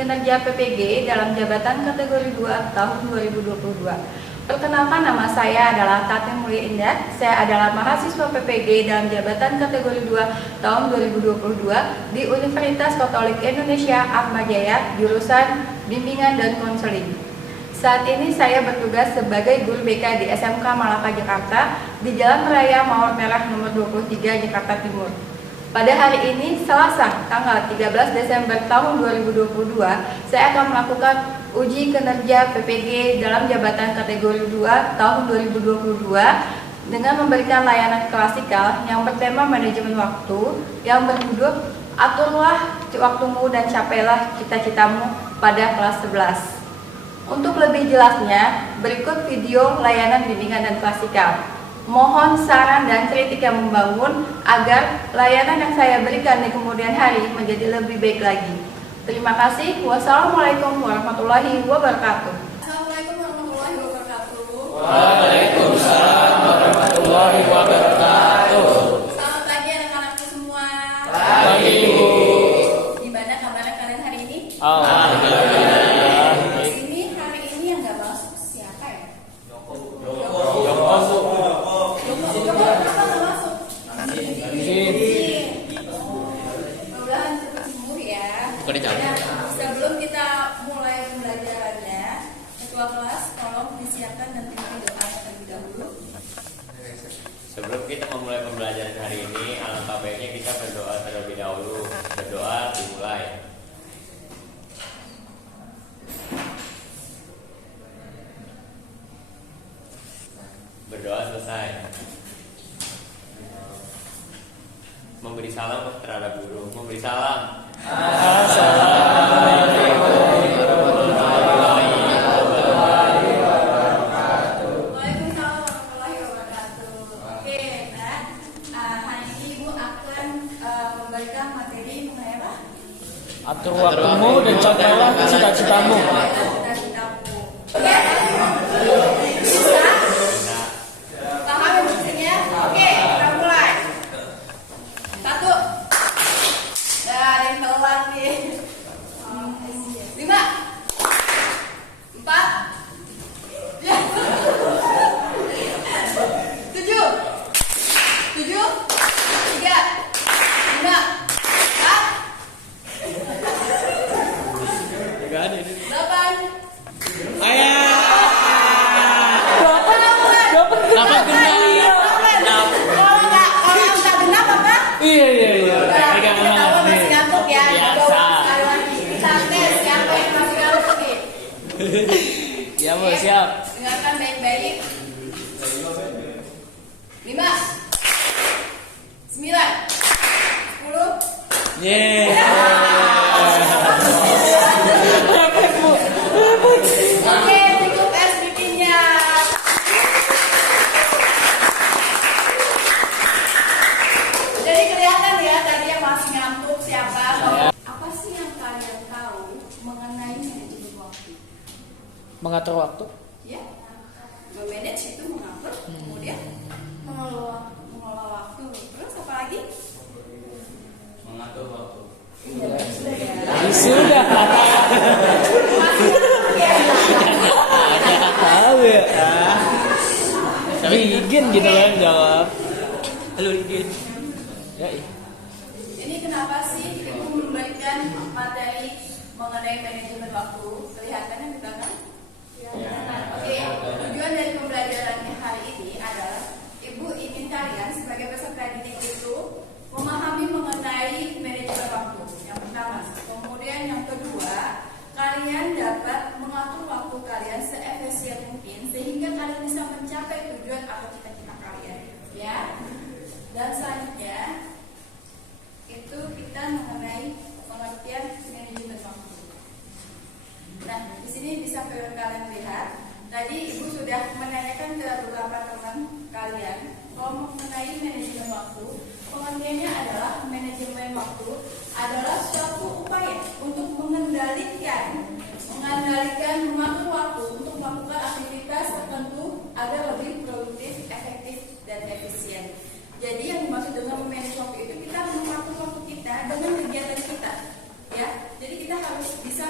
kinerja PPG dalam jabatan kategori 2 tahun 2022. Perkenalkan, nama saya adalah Tati Mulia Indah. Saya adalah mahasiswa PPG dalam jabatan kategori 2 tahun 2022 di Universitas Katolik Indonesia Ahmad Jaya, jurusan Bimbingan dan Konseling. Saat ini saya bertugas sebagai guru BK di SMK Malaka Jakarta di Jalan Raya Mawar Merah nomor 23 Jakarta Timur. Pada hari ini, Selasa, tanggal 13 Desember tahun 2022, saya akan melakukan uji kinerja PPG dalam jabatan kategori 2 tahun 2022 dengan memberikan layanan klasikal yang bertema manajemen waktu yang berjudul Aturlah Waktumu dan Capailah Cita-Citamu pada kelas 11. Untuk lebih jelasnya, berikut video layanan bimbingan dan klasikal. Mohon saran dan kritik yang membangun agar layanan yang saya berikan di kemudian hari menjadi lebih baik lagi. Terima kasih. Wassalamualaikum warahmatullahi wabarakatuh. Assalamualaikum warahmatullahi wabarakatuh. Waalaikumsalam warahmatullahi wabarakatuh. Selamat pagi anak-anakku semua. Pagi, Ibu. Gimana kabarnya kalian hari ini? Alhamdulillah. Ini hari ini yang nggak masuk siapa ya? Joko kenapa nggak masuk? Mudah-mudahan cepat sembuh ya. Nah, sebelum kita mulai pembelajarannya, ketua kelas tolong disiapkan dan pimpin doanya terlebih dahulu. Sebelum kita memulai pembelajaran hari ini, alangkah baiknya kita berdoa terlebih dahulu. Berdoa dimulai. Berdoa selesai. Memberi salam terhadap guru. Memberi salam. Waalaikumsalam warahmatullahi wabarakatuh. Oke, nah, hari ini Ibu akan memberikan materi mengenai apa? Atur waktumu dan capailah cita-citamu. Cita-citamu. Oke? Bisa? Paham ya maksudnya? Oke, kita mulai. 1. Ada yang telat nih. 5. 4. 7. 7. 3. 5. 4. 8. Dapat Kalau nggak genap apa? Iya. Kita tahu masih ngantuk ya. Biasa. Sekali lagi kita tes siapa yang masih ngantuk nih. Ya, Bu, siap. Dengarkan baik-baik. 5. 9. 10. Oke, cukup SPP-nya. Jadi kelihatan ya tadi yang masih ngantuk siapa? Apa sih yang kalian tahu mengenai manajemen waktu? Mengatur waktu. Ya, memanage itu mengatur, kemudian mengelola waktu. Terus apa lagi? Mengatur waktu. Sudah. Tahu ya. Tapi Igin gitu loh yang jawab. Halo Igin. Ya. Ini kenapa sih Ibu memberikan materi mengenai manajemen waktu? Kelihatannya di belakang? Oke, tujuan dari pembelajarannya hari ini adalah Ibu ingin kalian sebagai peserta didik itu memahami mengenai manajemen waktu. Yang pertama, kemudian yang kedua, kalian dapat mengatur waktu kalian seefisien mungkin sehingga kalian bisa mencapai tujuan atau cita-cita kalian. Ya. Dan selanjutnya itu kita mengenai pengertian manajemen waktu. Nah, di sini bisa kalian lihat. Tadi Ibu sudah menanyakan ke beberapa teman kalian kalau mengenai manajemen waktu. Pengertiannya adalah manajemen waktu adalah suatu upaya untuk mengendalikan mengatur waktu untuk melakukan aktivitas tertentu agar lebih produktif, efektif, dan efisien. Jadi yang dimaksud dengan memanage waktu itu kita mengatur waktu kita dengan kegiatan kita, ya. Jadi kita harus bisa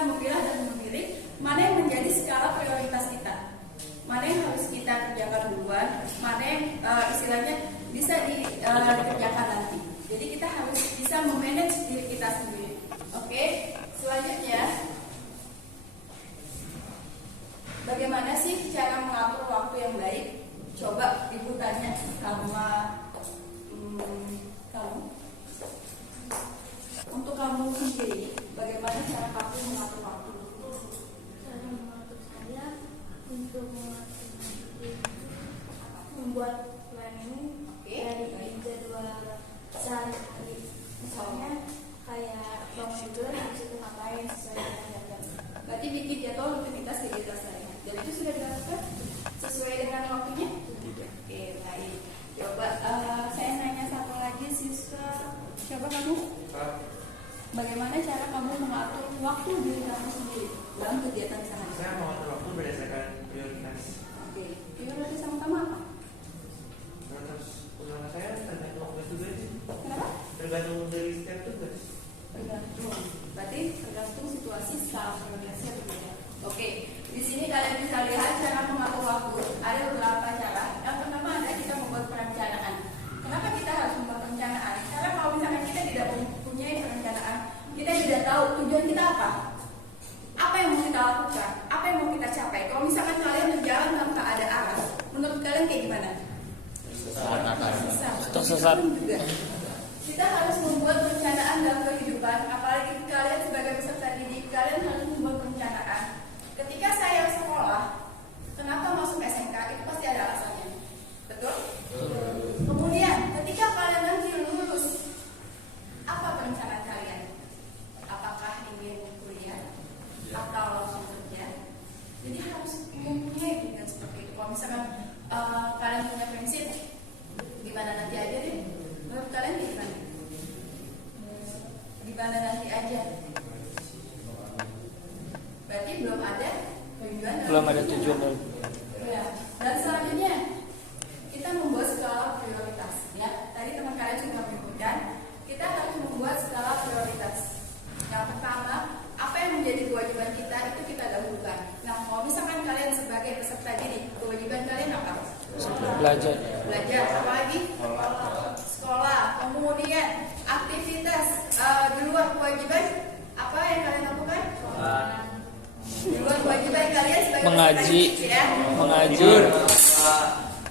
yang baik. Coba ibu tanya sama kamu. Untuk kamu sendiri, bagaimana cara kamu mengatur waktu? Cara mengatur saya untuk membuat planning dari jadwal sehari-hari. Misalnya kayak bangun tidur habis itu ngapain sesuai dengan jadwal. Berarti bikin jadwal rutinitas di jadwal sehari-hari. Dan itu sudah dilakukan sesuai dengan waktunya? Oke, baik. Coba saya nanya satu lagi, siswa. Coba kamu. Bagaimana cara kamu mengatur waktu diri kamu sendiri dalam kegiatan sehari-hari? Saya mengatur waktu berdasarkan prioritas. Oke, prioritas sama-sama apa? Prioritas utama saya tergantung waktu tugas. Kenapa? Tergantung dari setiap tugas. Tergantung. Berarti tergantung situasi skala prioritasnya berbeda. Oke, di sini kalian bisa lihat cara mengatur waktu. Ada beberapa cara. Yang pertama ada kita membuat perencanaan. Kenapa kita harus membuat perencanaan? Karena kalau misalnya kita tidak mempunyai perencanaan, kita tidak tahu tujuan kita apa. Apa yang mau kita lakukan? Apa yang mau kita capai? Kalau misalkan kalian berjalan tanpa ada arah, menurut kalian kayak gimana? Tersesat. Juga. Kita harus membuat perencanaan dalam kehidupan, apalagi kalian sebagai peserta didik, kalian harus membuat perencanaan. Ketika saya sekolah, kenapa masuk SMK? Itu pasti ada alasannya. Betul? Kemudian, ketika kalian nanti lulus, apa perencanaan kalian? Apakah ingin kuliah atau langsung kerja? Jadi harus mempunyai pikiran seperti itu. Kalau misalkan kalian punya prinsip, gimana nanti aja deh. Menurut kalian gimana? Gimana nanti aja? Berarti belum ada tujuan. Belum ada tujuan dulu. Ya. Dan selanjutnya kita membuat skala prioritas. Ya, tadi teman kalian sudah menyebutkan kita harus membuat skala prioritas. Yang pertama, apa yang menjadi kewajiban kita itu kita dahulukan. Nah, kalau misalkan kalian sebagai peserta didik, kewajiban kalian apa? Belajar. Belajar, apa lagi? Sekolah. Kemudian aktivitas di luar kewajiban, apa yang kalian lakukan? Di luar kewajiban kalian sebagai Mengaji. peserta didik, ya? Mengaji.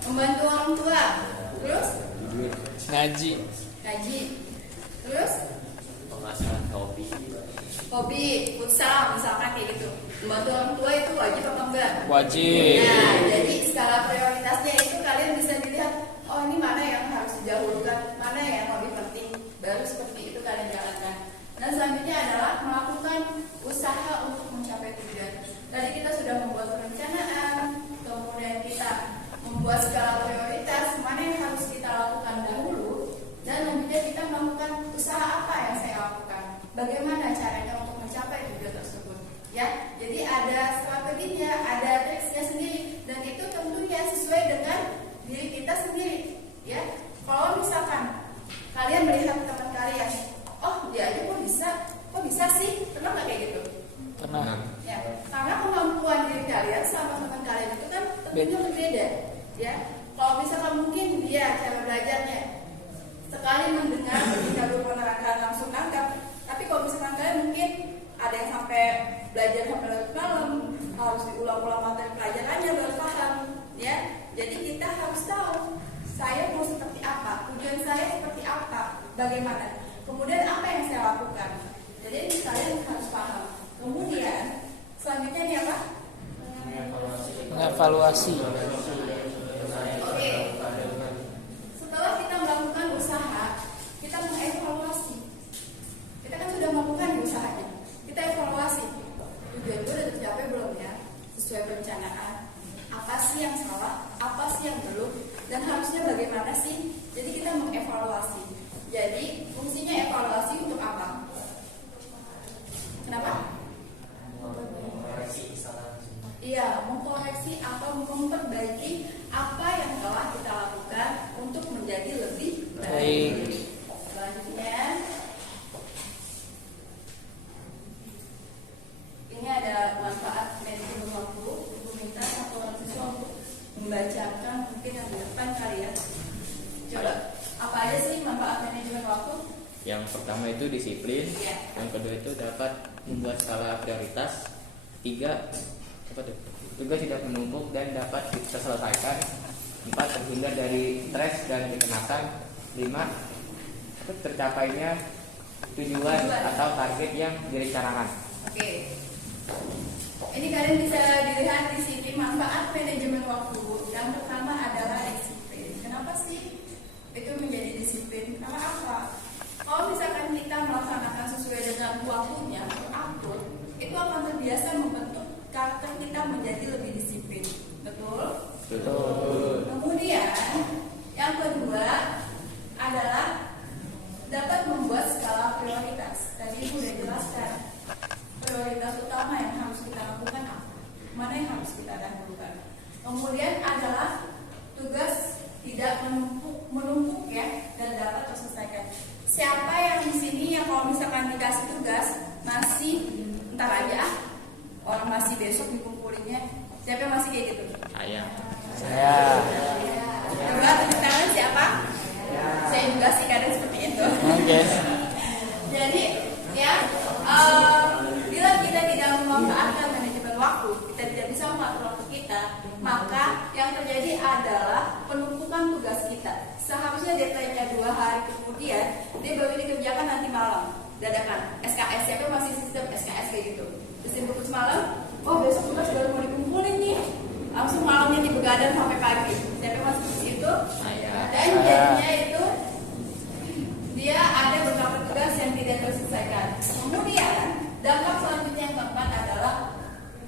Membantu orang tua. Terus? Ngaji. Ngaji. Terus? Penghasilan hobi. Hobi, futsal misalkan kayak gitu. Membantu orang tua itu wajib apa enggak? Wajib. Nah, jadi skala prioritasnya itu kalian bisa dilihat, oh ini mana yang harus didahulukan, mana yang lebih penting, baru seperti itu kalian jalankan. Dan selanjutnya adalah melakukan usaha untuk mencapai tujuan. Tadi kita sudah membuat perencanaan, kemudian kita membuat skala prioritas, mana yang harus kita lakukan dahulu, dan selanjutnya kita melakukan usaha apa yang saya lakukan. Bagaimana caranya untuk mencapai tujuan tersebut? Ya, jadi ada strateginya, ada triksnya sendiri, dan itu tentunya sesuai dengan diri kita sendiri. Ya, kalau misalkan kalian melihat teman kalian, oh dia aja kok bisa sih? Pernah nggak kayak gitu? Pernah. Ya, karena kemampuan diri kalian sama teman kalian itu kan tentunya berbeda. Ya, kalau misalkan mungkin dia cara belajarnya sekali mendengar ketika belum menerangkan langsung nangkap, tapi kalau misalkan kalian mungkin ada yang sampai belajar sampai larut malam, harus diulang-ulang materi pelajarannya baru paham, ya. Jadi kita harus tahu saya mau seperti apa, tujuan saya seperti apa, bagaimana. Kemudian apa yang saya lakukan. Jadi kalian harus paham. Kemudian selanjutnya ini apa? Mengevaluasi. Oke. Setelah kita melakukan usaha, kita mengevaluasi. Kita kan sudah melakukan usahanya. Kita evaluasi. Tujuan itu sudah tercapai belum ya? Sesuai perencanaan. Apa sih yang salah? Apa sih yang belum? Dan harusnya bagaimana sih? Jadi kita mengevaluasi. Jadi fungsinya evaluasi untuk apa? Kenapa? Iya, mengkoreksi atau memperbaiki apa yang telah kita lakukan untuk menjadi lebih baik. Selanjutnya, ini ada manfaat manajemen waktu. Ibu minta satu orang siswa untuk membacakan mungkin yang di depan kali ya. Coba, apa aja sih manfaat manajemen waktu? Yang pertama itu disiplin, Ya. yang kedua itu dapat membuat skala prioritas, 3 Apa tuh? Tugas tidak menumpuk dan dapat kita selesaikan. 4. Terhindar dari stres dan kecemasan. 5. Tercapainya tujuan atau target yang direncanakan. Oke. Ini kalian bisa dilihat di sini manfaat manajemen waktu. Yang pertama adalah disiplin. Kenapa sih itu menjadi disiplin? Karena apa? Kalau misalkan kita melaksanakan sesuai dengan waktunya, teratur, itu akan terbiasa membentuk karakter kita menjadi lebih disiplin. Betul? Betul. Kemudian yang kedua adalah dapat membuat skala prioritas. Tadi sudah jelaskan prioritas utama yang harus kita lakukan apa, mana yang harus kita dahulukan. Kemudian adalah tugas tidak menumpuk ya, dan dapat terselesaikan. Siapa yang di sini yang kalau misalkan dikasih tugas masih ntar aja, orang masih besok dikumpulinnya, siapa yang masih kayak gitu? Saya. Coba tunjuk tangan siapa? Saya juga sih kadang seperti itu. Oke. Jadi ya, bila kita tidak memanfaatkan manajemen waktu, kita tidak bisa mengatur waktu kita, maka yang terjadi adalah penumpukan tugas kita. Seharusnya deadline-nya 2 hari kemudian, dia baru dikerjakan nanti malam, dadakan. SKS, siapa masih sistem SKS kayak gitu? Disibuk semalam, oh besok tugas baru mau dikumpulin nih, langsung malamnya dibegadang sampai pagi. Siapa masih di situ? Dan jadinya itu dia ada beberapa tugas yang tidak terselesaikan. Kemudian dampak selanjutnya yang keempat adalah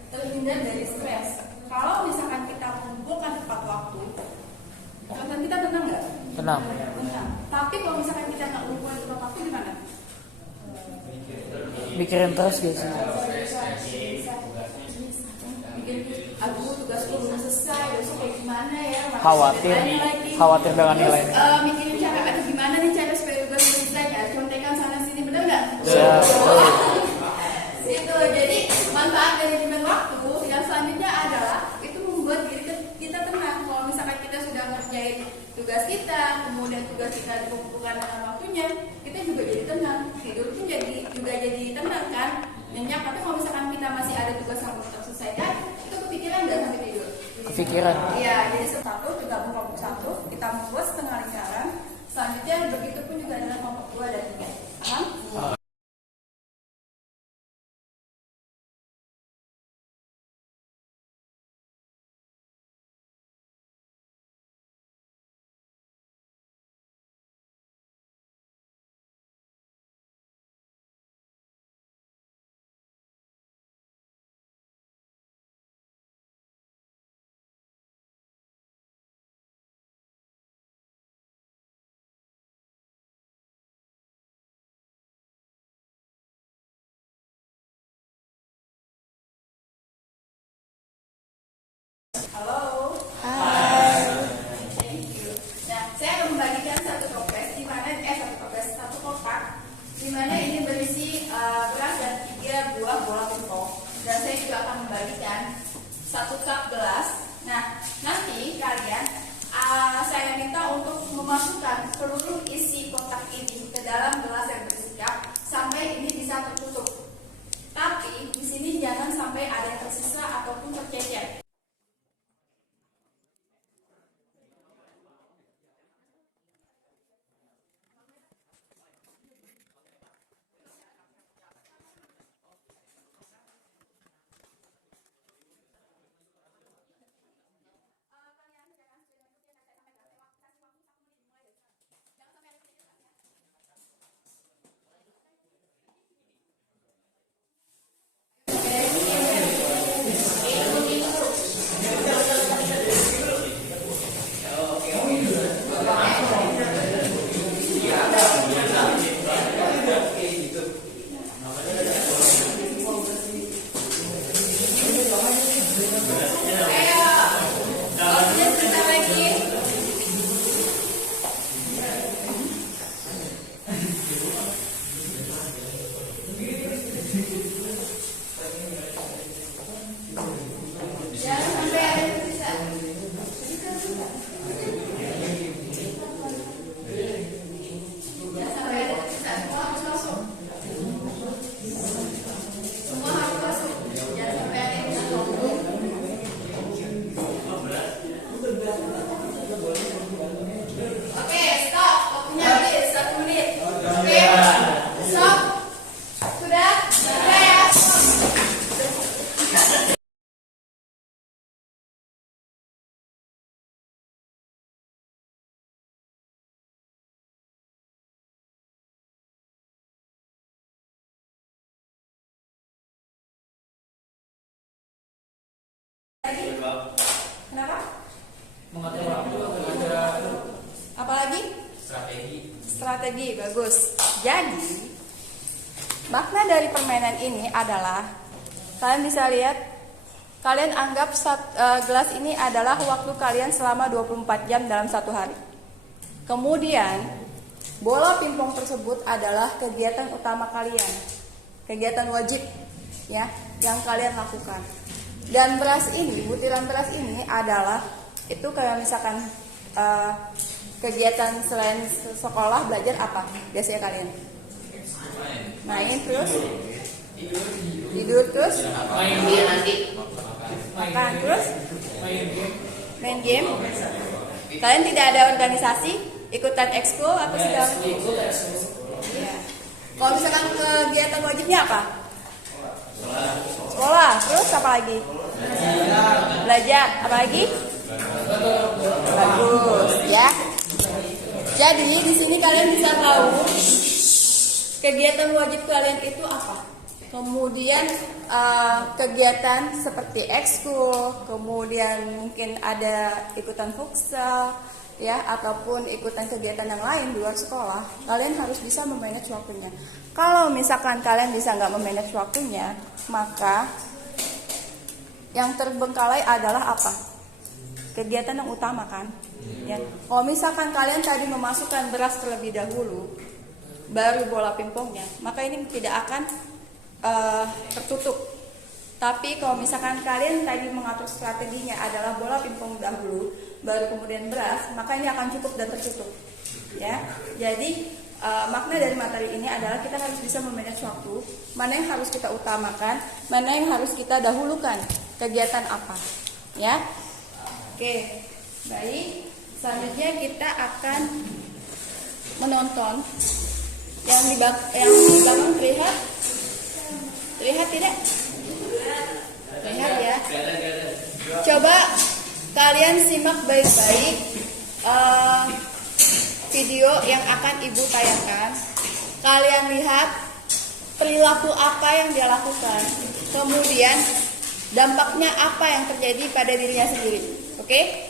terhindar dari stres. Kalau misalkan kita mengumpulkan tepat waktu, kan kita tenang nggak? Tenang. Tenang. Tapi kalau misalkan kita nggak mengumpulkan tepat waktu gimana? Mikirin terus guys. Bikin, aduh tugasku belum selesai, besok kayak gimana ya? Khawatir dengan nilai. Mikirin cara, aduh gimana nih cara supaya tugas selesai ya? Contekan sana sini, bener nggak? Siap. Itu jadi manfaat manajemen waktu yang selanjutnya adalah itu membuat diri kita tenang. Kalau misalkan kita sudah ngerjain tugas kita, kemudian tugas kita dikumpulkan dengan waktunya, kita juga jadi tenang. Tidur pun juga jadi tenang kan, nyenyak. Tapi kalau misalkan kita masih ada tugas yang belum terselesaikan, itu kepikiran nggak sampai tidur? Kepikiran. Iya, jadi satu digabung kelompok 1, kita membuat setengah lingkaran. Selanjutnya begitu pun juga dengan kelompok 2 dan 3. Paham? Halo. Hai. Thank you. Nah, saya akan membagikan satu kotak di mana ini berisi beras dan 3 buah bola pingpong. Dan saya juga akan membagikan 1 cup gelas. Nah, nanti kalian saya minta untuk memasukkan seluruh isi kotak ini ke dalam gelas yang berisi cup sampai ini bisa tertutup. Tapi di sini jangan sampai ada yang tersisa ataupun tercecer. Lagi? Kenapa? Mengatur waktu ada Apalagi? Strategi, bagus. Jadi, makna dari permainan ini adalah kalian bisa lihat, kalian anggap gelas ini adalah waktu kalian selama 24 jam dalam satu hari. Kemudian, bola pingpong tersebut adalah kegiatan utama kalian, kegiatan wajib ya yang kalian lakukan. Dan beras ini, butiran beras ini adalah itu kayak misalkan kegiatan selain sekolah belajar apa biasanya kalian? Main terus? Tidur terus? Makan terus? Main game? Kalian tidak ada organisasi? Ikutan ekskul atau segala macam? Ya. Kalau misalkan kegiatan wajibnya apa? Sekolah. Terus apa lagi? Belajar. Apa lagi? Bagus, ya. Jadi di sini kalian bisa tahu kegiatan wajib kalian itu apa. Kemudian kegiatan seperti ekskul, kemudian mungkin ada ikutan futsal, ya, ataupun ikutan kegiatan yang lain di luar sekolah. Kalian harus bisa memanage waktunya. Kalau misalkan kalian bisa nggak memanage waktunya, maka yang terbengkalai adalah apa? Kegiatan yang utama kan. Ya. Kalau misalkan kalian tadi memasukkan beras terlebih dahulu, baru bola pingpongnya, maka ini tidak akan tertutup. Tapi kalau misalkan kalian tadi mengatur strateginya adalah bola pingpong dahulu, baru kemudian beras, maka ini akan cukup dan tertutup. Ya, jadi makna dari materi ini adalah kita harus bisa memanage waktu, mana yang harus kita utamakan, mana yang harus kita dahulukan, kegiatan apa. Ya, oke, baik. Selanjutnya kita akan menonton yang di belakang terlihat. Terlihat tidak? Terlihat ya. Coba kalian simak baik-baik video yang akan Ibu tayangkan. Kalian lihat perilaku apa yang dia lakukan. Kemudian dampaknya apa yang terjadi pada dirinya sendiri. Oke?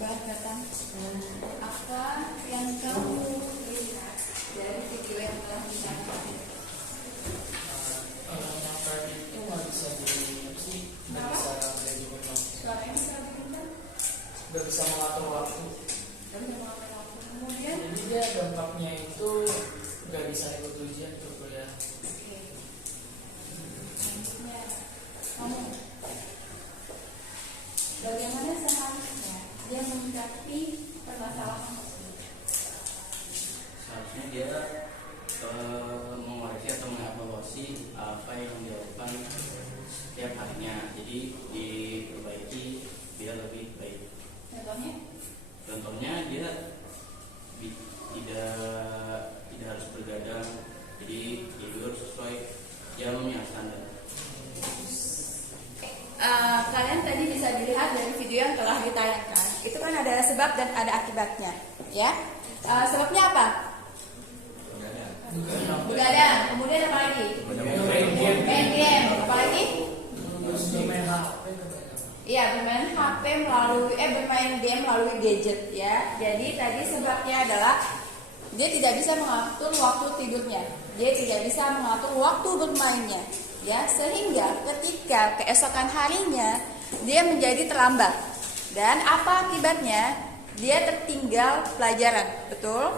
Barkatan. Apa yang kamu lihat dari video yang telah ditonton? Yang tadi itu nggak bisa Suaranya sangat kencang. nggak bisa mengatur waktu. Kemudian, Jadi dia dampaknya itu nggak bisa ikut ujian untuk kuliah. oke. Selanjutnya, kamu bagaimana seharusnya dia menyikapi permasalahan tersebut? Seharusnya dia mengoreksi atau mengevaluasi apa yang dilakukan setiap harinya, jadi diperbaiki biar lebih baik. Contohnya dia tidak harus bergadang, jadi tidur sesuai jam yang standar. Kalian tadi bisa dilihat dari video yang telah ditayangkan. Itu kan ada sebab dan ada akibatnya, ya. Sebabnya apa? Begadang. Kemudian apa lagi? Main game. Apa lagi? Main HP. Iya, bermain HP melalui bermain game melalui gadget, ya. Jadi tadi sebabnya adalah dia tidak bisa mengatur waktu tidurnya, dia tidak bisa mengatur waktu bermainnya, ya, sehingga ketika keesokan harinya dia menjadi terlambat. Dan apa akibatnya? Dia tertinggal pelajaran, betul?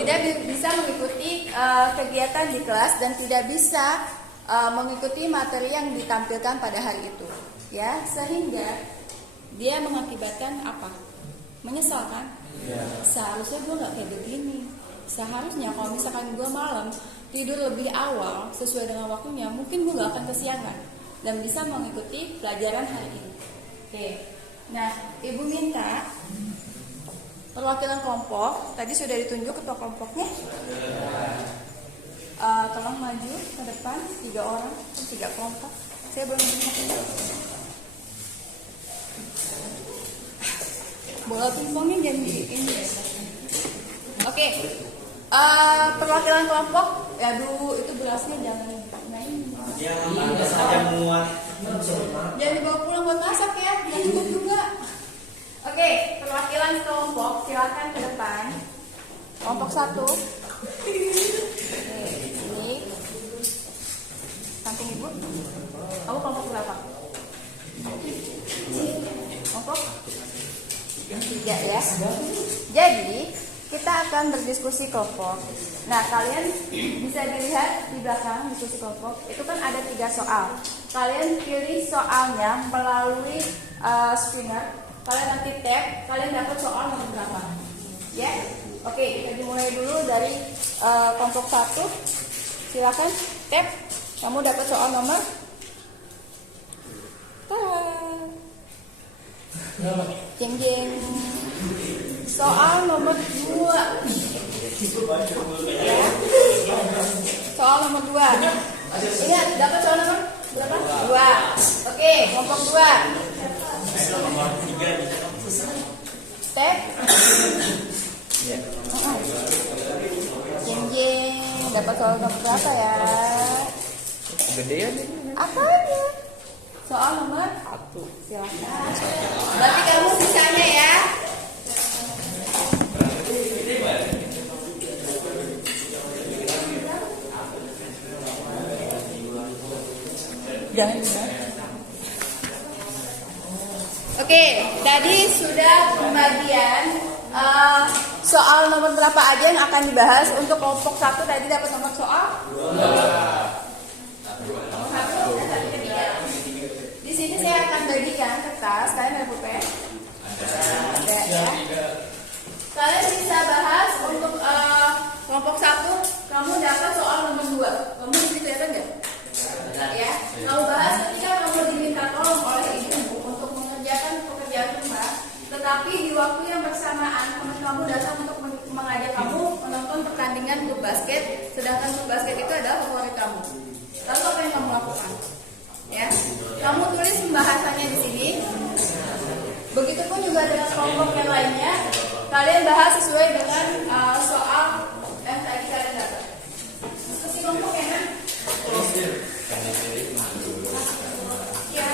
Tidak bisa mengikuti kegiatan di kelas dan tidak bisa mengikuti materi yang ditampilkan pada hari itu, ya, sehingga dia mengakibatkan apa? Menyesal kan? Seharusnya gue nggak kayak begini. Seharusnya kalau misalkan gue malam tidur lebih awal sesuai dengan waktunya, mungkin gue nggak akan kesiangan dan bisa mengikuti pelajaran hari ini. Oke. Nah, ibu minta perwakilan kelompok. Tadi sudah ditunjuk ketua kelompoknya. Tolong maju ke depan 3 orang, 3 kelompok. Saya belum lihat. Bola pingpongnya jangan di ini. Oke. Perwakilan kelompok, aduh itu berasnya jangan main. Jangan dibawa pulang buat masak ya, nggak cukup juga. Oke, perwakilan kelompok silakan ke depan. Kelompok 1. Ini samping ibu. Kamu kelompok berapa? Kelompok 3 ya. Jadi kita akan berdiskusi kelompok. Nah, kalian bisa dilihat di belakang diskusi kelompok. Itu kan ada 3 soal. Kalian pilih soalnya melalui screener. Kalian nanti tap, kalian dapat soal nomor berapa? Ya, oke. Kita dimulai dulu dari kelompok 1. Silakan tap. Kamu dapat soal nomor. Jeng jeng. Soal nomor 2. Ya. Soal nomor 2. Ingat, dapat soal nomor berapa? 2. Oke, kelompok 2. Tap. Jeng jeng. Dapat soal nomor berapa ya? Gedean ini. Apanya? Soal nomor 1. Silakan. Berarti kamu sisanya ya. Jangan lupa. Oke, tadi sudah pembagian soal nomor berapa aja yang akan dibahas. Untuk kelompok 1 tadi dapat nomor soal 2. Nomor 1 dan 1 ketiga. Di sini saya akan bagikan kertas. Kalian ada pulpen? Ada ya. Kalian bisa bahas untuk kelompok 1. Kamu dapat soal nomor 2. Kamu bisa kelihatan nggak? Ya. Kamu bahas ketika kamu diminta tolong oleh ibumu untuk mengerjakan pekerjaan rumah, tetapi di waktu yang bersamaan teman kamu datang untuk mengajak kamu menonton pertandingan klub basket, sedangkan klub basket itu adalah favorit kamu. Lalu apa yang kamu lakukan? Ya, kamu tulis pembahasannya di sini. Begitupun juga dengan kelompok yang lainnya, kalian bahas sesuai dengan soal yang tadi kalian dapat. Diskusi kelompok ya kan? Ya,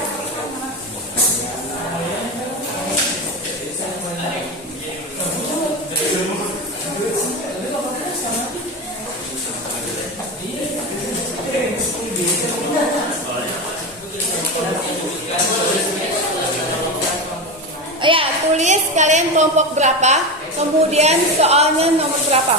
tulis kalian kelompok berapa, kemudian soalnya nomor berapa.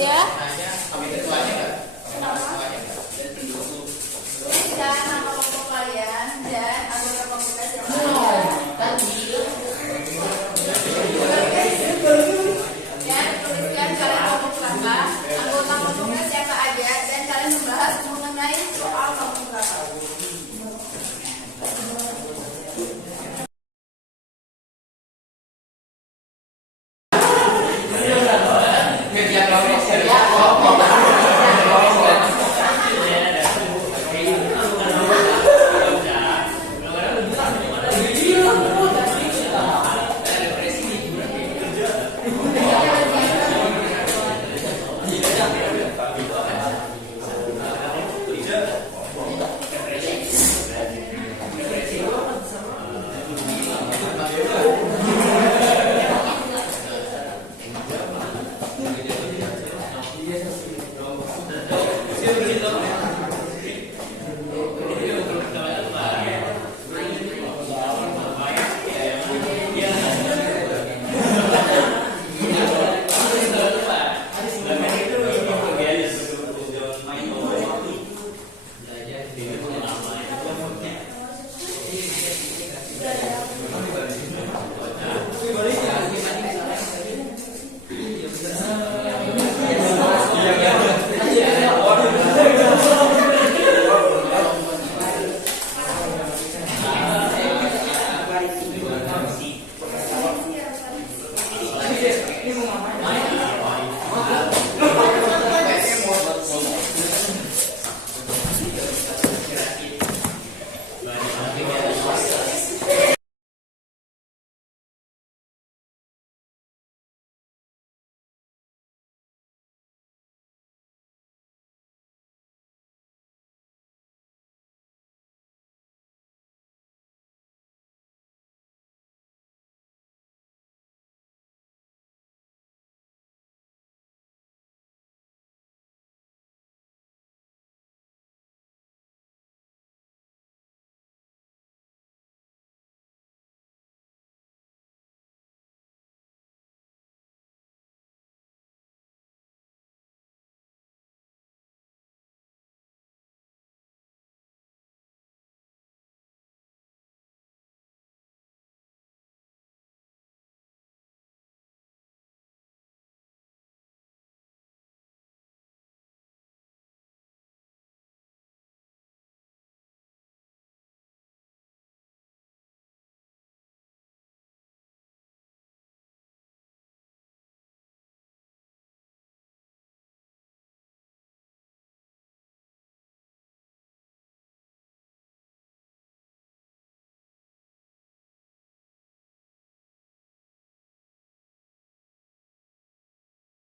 Ya. Dan nama kelompok kalian dan anggota komunitas yang ya, tuliskan kalian kelompok berapa, anggota komunitas siapa aja, dan kalian membahas mengenai soal kelompok berapa.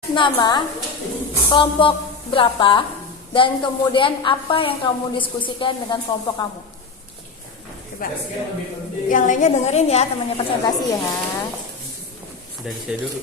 Nama, kelompok berapa, dan kemudian apa yang kamu diskusikan dengan kelompok kamu. Coba. Yang lainnya dengerin ya, temannya presentasi ya. Dari saya dulu.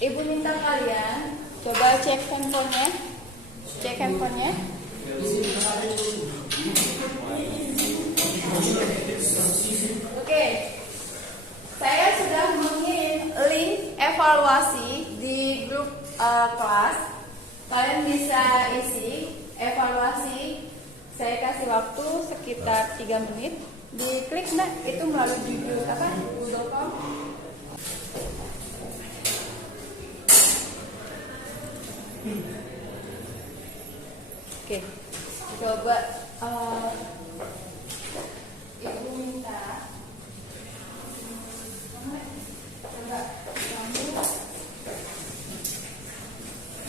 Ibu minta kalian coba cek handphonenya. Cek handphonenya. Oke. Saya sudah mengirim link evaluasi di grup kelas. Kalian bisa isi evaluasi. Saya kasih waktu sekitar 3 menit. Diklik itu melalui judul apa? Google.com. Oke, coba ibu minta coba kamu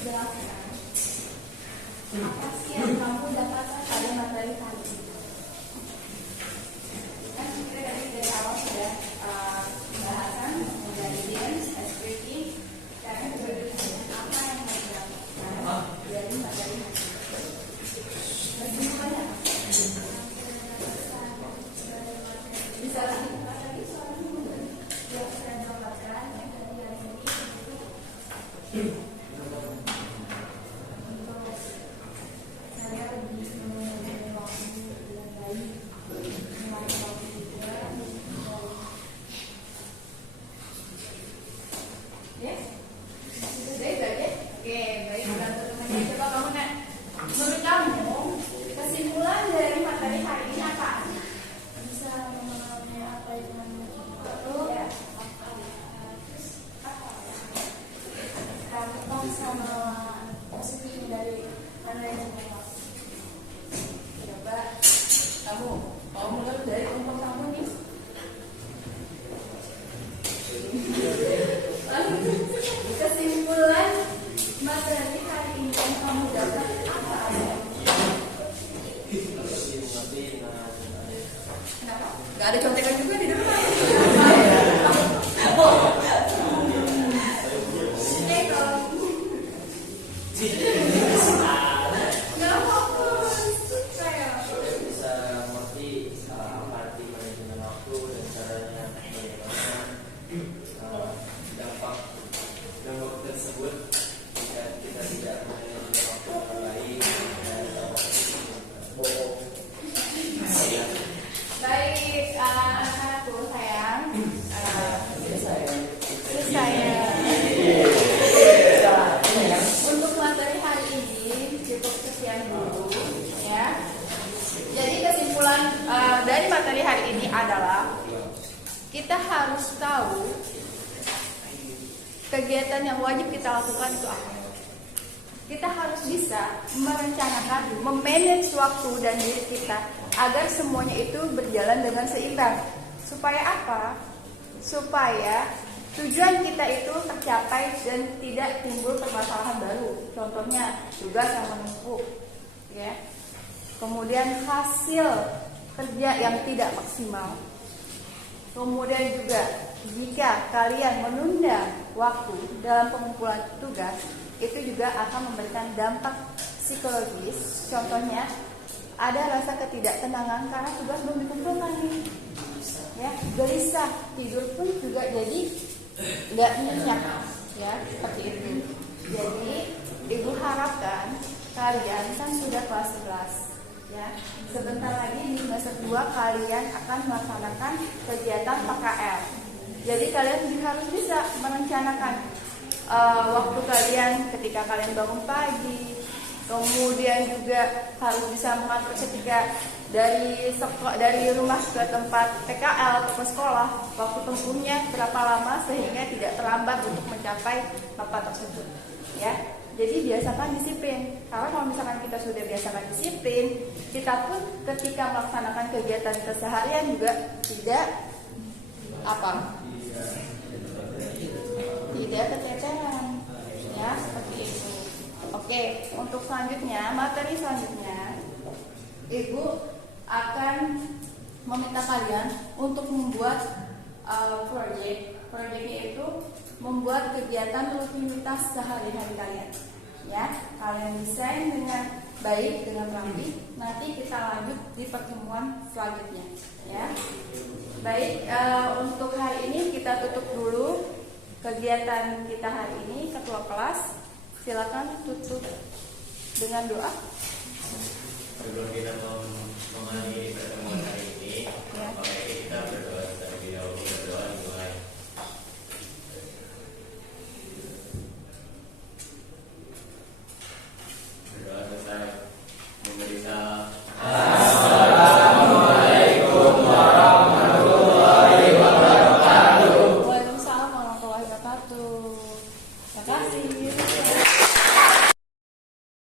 jelaskan apa sih yang kamu dapatkan pada materi hari ini. Kan kita dari awal sudah pembahasan dari dance, speaking, sekarang coba apa yang kamu dapatkan dari materi hari ini. Bisa lagi soalnya yang saya dapatkan yang tadi hari ini untuk saya lebih mengenai waktu dengan baik, mengenai waktu juga ya, sudah itu aja. Oke, baik teman-teman, coba kamu menurut kamu kesimpulan dari materi hari ini apa? Bisa memahami apa yang kamu perlu, dampak sama positif dari manajemen waktu. Coba kamu mau mulai dari kelompok kamu nih. Kesimpulan materi hari ini yang kamu dapat apa? Kenapa? Gak ada contekan juga di depan. Bisa mengerti apa arti manajemen waktu dan caranya bagaimana dampak tersebut jika kita tidak manajemen waktu dengan baik dan Baik, anak-anakku sayang. Saya untuk materi hari ini cukup sekian dulu ya. Jadi kesimpulan dari materi hari ini adalah kita harus tahu kegiatan yang wajib kita lakukan itu apa. Kita harus bisa merencanakan, memanage waktu dan diri kita agar semuanya itu berjalan dengan seimbang. Supaya apa? Supaya tujuan kita itu tercapai dan tidak timbul permasalahan baru. Contohnya tugas yang menumpuk, ya. Kemudian hasil kerja yang tidak maksimal. Kemudian juga jika kalian menunda waktu dalam pengumpulan tugas, itu juga akan memberikan dampak psikologis. Contohnya ada rasa ketidaktenangan karena tugas belum dikumpulkan nih, ya, gelisah, tidur pun juga jadi nggak nyenyak, ya, seperti itu. Jadi ibu harapkan kalian kan sudah kelas 11, ya, sebentar lagi di semester 2 kalian akan melaksanakan kegiatan PKL. Jadi kalian harus bisa merencanakan waktu kalian ketika kalian bangun pagi, kemudian juga harus bisa mengatur ketika dari rumah ke tempat PKL atau ke sekolah, waktu tempuhnya berapa lama sehingga tidak terlambat untuk mencapai tempat tersebut, ya. Jadi biasakan disiplin. Karena kalau misalkan kita sudah biasakan disiplin, kita pun ketika melaksanakan kegiatan keseharian juga tidak keteteran, ya, seperti itu. Oke, untuk selanjutnya, materi selanjutnya, ibu akan meminta kalian untuk membuat proyeknya itu membuat kegiatan rutinitas sehari-hari kalian, ya. Kalian desain dengan baik, dengan rapi. Nanti kita lanjut di pertemuan selanjutnya, ya. Baik, untuk hari ini kita tutup dulu. kegiatan kita hari ini. Ketua kelas, silakan tutup dengan doa. Sebelum kita mengalami pertemuan